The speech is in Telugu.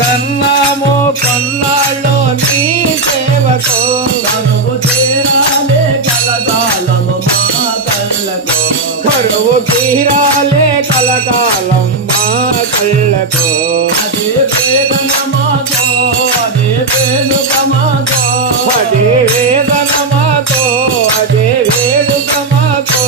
కన్నాము కొన్నాళ్ళు నీ సేవకు కరువు తీరాలే కలకాలము మా కళ్ళకు కరువు తీరాలే కలకాలం మా కళ్ళకు అదే వేదన మాతో అదే వేడుక మాతో అదే వేదన మాతో అదే వేడుక మాతో